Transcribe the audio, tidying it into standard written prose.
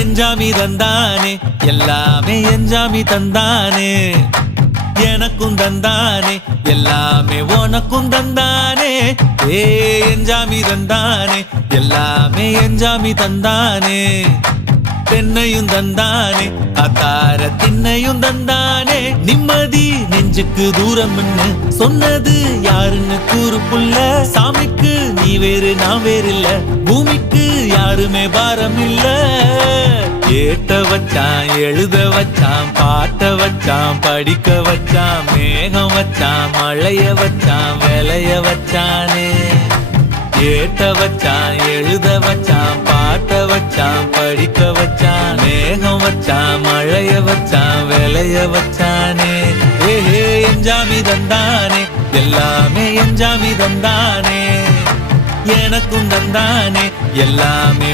எஞ்சாமி தந்தானே எல்லாமே எஞ்சாமி தந்தானே எனக்கும் தந்தானே எல்லாமே உனக்கும் தந்தானே ஏ எஞ்சாமி தந்தானே எல்லாமே எஞ்சாமி தந்தானே தென்னையும் தந்தானே அத்தார திண்ணையும் தந்தானே நிம்மதி நெஞ்சுக்கு தூரம்னு சொன்னது யாருன்னு கூறு புள்ள சாமிக்கு நீ வேறு நான் வேறு இல்ல பூமிக்கு யாருமே பாரம் இல்ல ஏட்ட வச்சான் எழுத வச்சான் பாட்ட வச்சான் படிக்க வச்சான் மேகம் வச்சான் மழைய வச்சான் விளைய வச்சானே ஏட்ட வச்சான் எழுத வச்சான் பாட்ட வச்சான் படிக்க வச்சான் மேகம் வச்சான் மழைய வச்சான் விளைய வச்சானே ஏஹே எஞ்சாமி தந்தானே எல்லாமே எஞ்சாமி தந்தானே எனக்கும் தந்தானே எல்லாமே